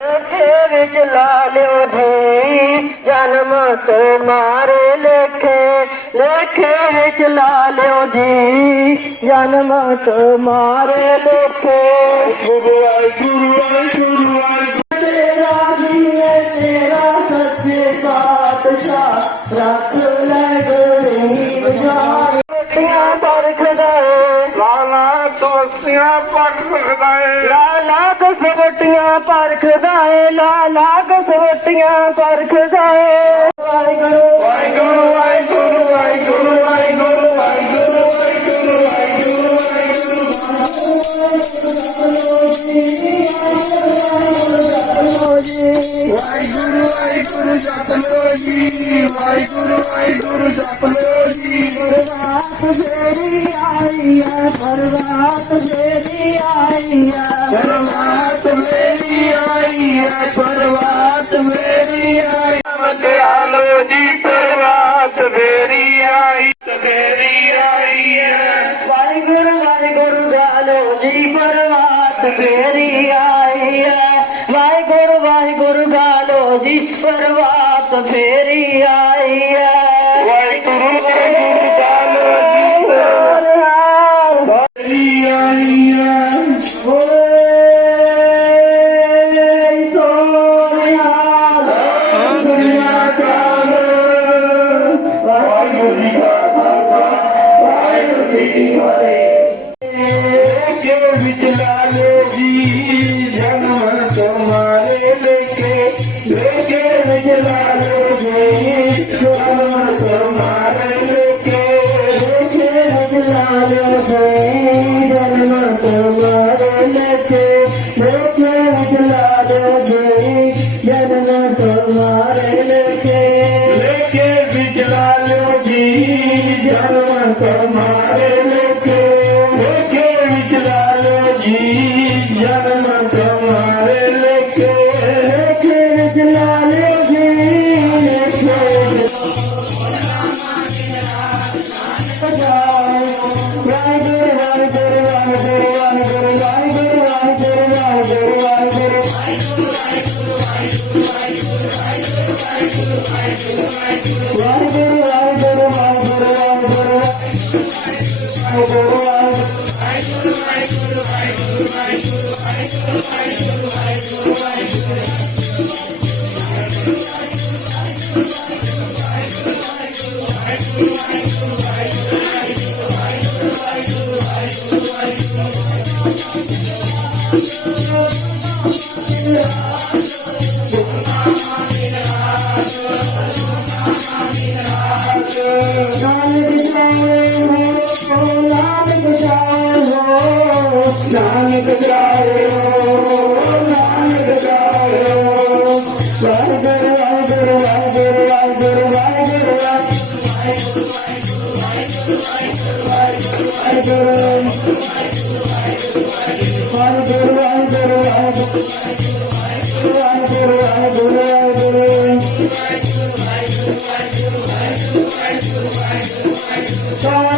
जलाल जन्म तो तुम्हारे लेखे लेखे विच लाल जी जन्म तो तुम्हारे लेखे। गुरु आई गुरु आई गुरु तेरा सत्य पातशाह ਰੋਟੀਆਂ ਪਰਖਦਾ ਏ। ਲਾਲਾ ਦਸ ਰੋਟੀਆਂ ਪਰਖਦਾ ਏ ਲਾਲਾ ਦਸ ਰੋਟੀਆਂ ਪਰਖਦਾ ਏ। ਵਾਹਿਗੁਰੂ ਵਾਹਿਗੁਰੂ ਵਾਹਿਗੁਰੂ। ਫੇਰੀ ਆਈ ਐ ਵਾਹਿਗੁਰੂ ਵਾਹਿਗੁਰੂ ਗਾਲੋ ਜੀ ਪਰਵਾਤ ਫੇਰੀ ਆਈ Yeah, yeah, yeah. Friday. Bye.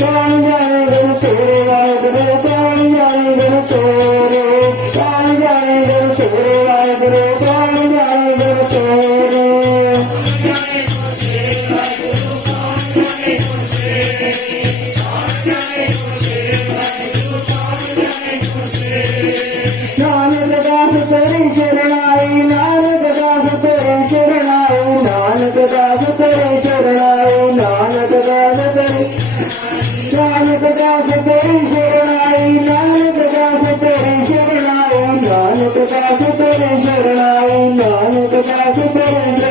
Come on, Brian. నాయకు నాకు పెరంజు నాయకు నాకు పెరంజు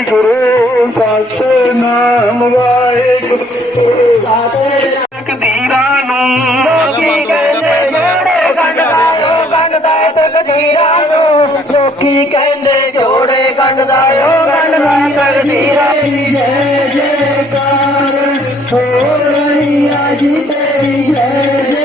ਵਾਹਿਗੁਰੂ ਸਤਨਾਮ ਵਾਹਿਗੁਰੂ। ਸਤਨਾਮ ਦੀਰਾ ਨੂੰ ਲੋਕੀ ਕਹਿੰਦੇ ਜੋੜੇ ਗੰਡਦਾ ਓ ਗੰਡਦਾ ਤਕਦੀਰਾ ਨੂੰ। ਲੋਕੀ ਕਹਿੰਦੇ ਜੋੜੇ ਗੰਡਦਾ ਓ ਗੰਡਦਾ ਤਕਦੀਰਾ ਜੈ ਜੈ ਕਾਰ ਹੋ ਰਹੀ ਅਜੀ ਤੇਰੀ ਜੈ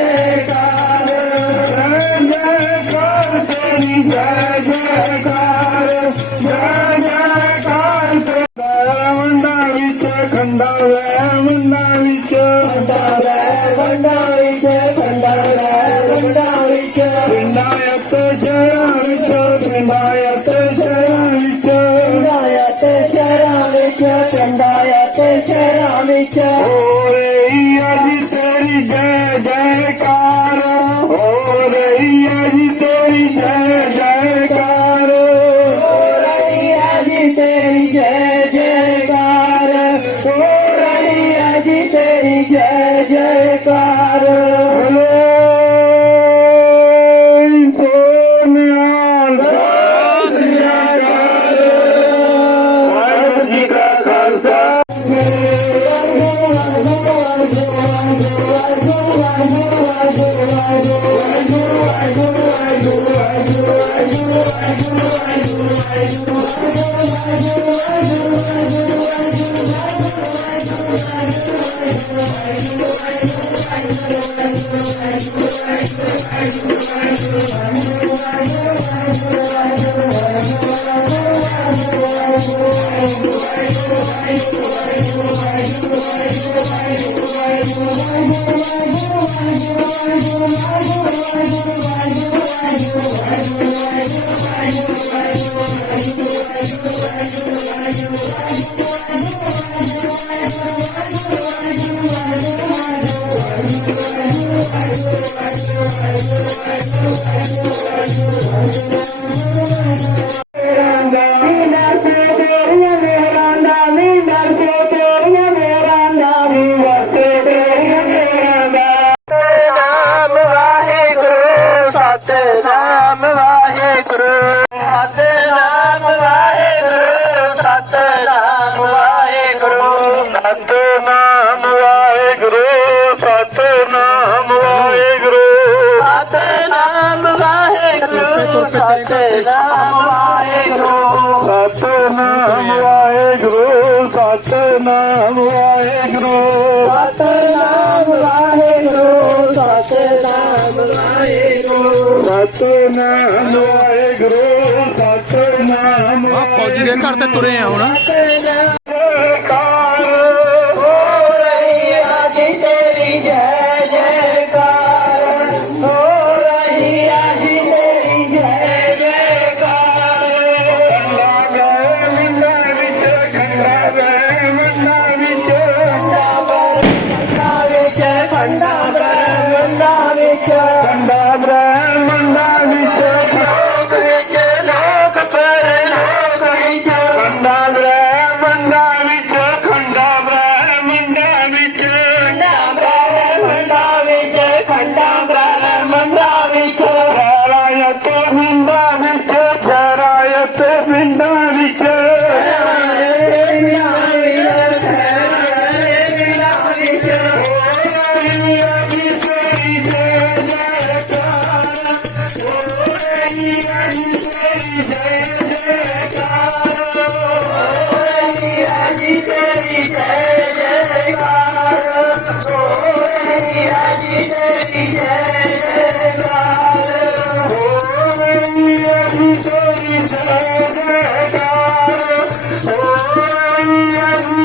Oh ਸਤਨਾਮ ਵਾਹਿਗੁਰੂ ਸਤਨਾਮ ਆ ਫੌਜੀ ਦੇ ਘਰ ਤੇ ਤੁਰੇ ਆਉਣਾ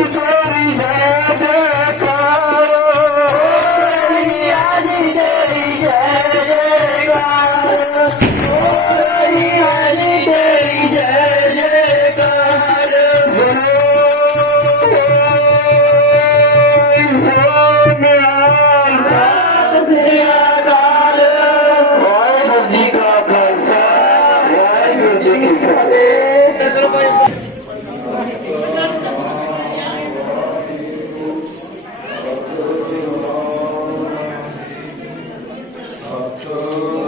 to Satsang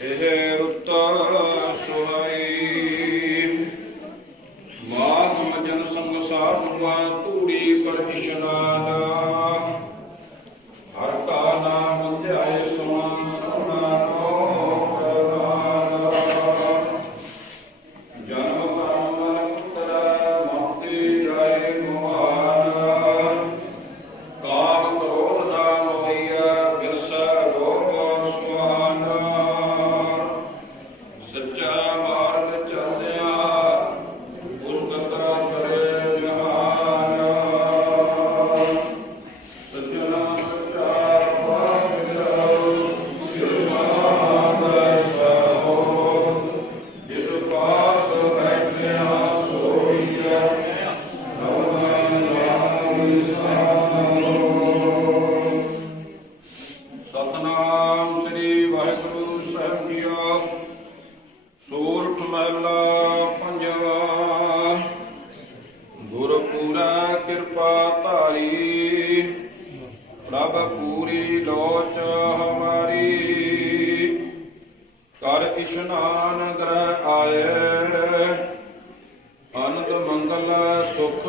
ಹೇಳುತ್ತಾ ਪੂਰੀ ਲੋਚ ਹਮਾਰੀ। ਕਰ ਇਸ਼ਨਾਨ ਗ੍ਰਹਿ ਆਏ। ਅਨੰਦ ਮੰਗਲ ਸੁਖ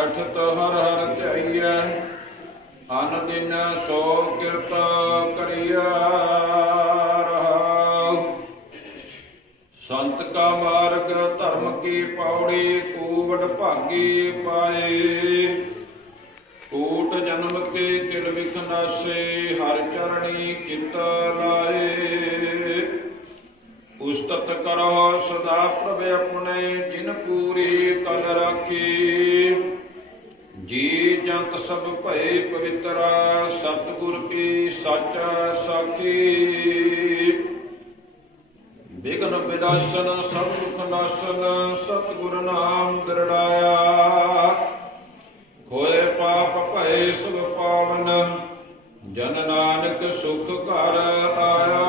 ਬੈਠਤ ਹਰ ਹਰ ਧਿਆਈਐ, ਅਨ ਦਿਨ ਸੋ ਕਿਰਤ ਕਰਿਆ ਰਹਾਉ। ਸੰਤ ਕਾ ਮਾਰਗ ਧਰਮ ਕੀ ਪੌੜੀ ਕੂਵਡ ਭਾਗੀ ਪਾਏ। ਕੋਟ ਜਨਮ ਕੇ ਤਿਲ ਵਿਖ ਨਾਸੇ, ਹਰ ਚਰਣੀ ਕਿਤ ਲਾਏ। ਉਸਤਤ ਕਰੋ ਸਦਾ ਪ੍ਰਭ ਆਪਣੇ, ਜਿਨ ਪੂਰੀ ਕਲ ਰਾਖੀ। ਜੀ ਜੰਤ ਸਭ ਭਏ ਪਵਿੱਤਰਾ ਸਤਿਗੁਰ ਕੀ ਸੱਚ ਸਾਖੀ। ਬਿਗਨ ਬਿਨਾਸ਼ਨ ਸਭ ਦੁਖ ਨਾਸ਼ਨ, ਸਤਿਗੁਰ ਨਾਮ ਦਰੜਾਇਆ। ਹੋਏ ਪਾਪ ਭਏ ਸੁਖ ਪਾਵਨ, ਜਨ ਨਾਨਕ ਸੁਖ ਘਰ ਆਇਆ।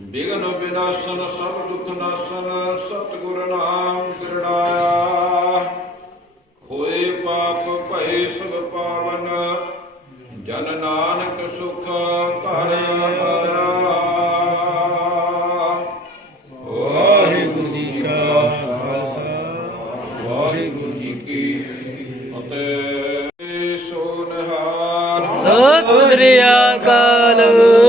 ਬਿਗਨ ਬਿਨਾਸ਼ਨ, ਸਭ ਦੁਖ ਨਾਸ਼ਨ, ਸਤਿਗੁਰ ਨਾਮ ਦ੍ਰਿੜਾਇਆ। ਸਤਿ ਸ੍ਰੀ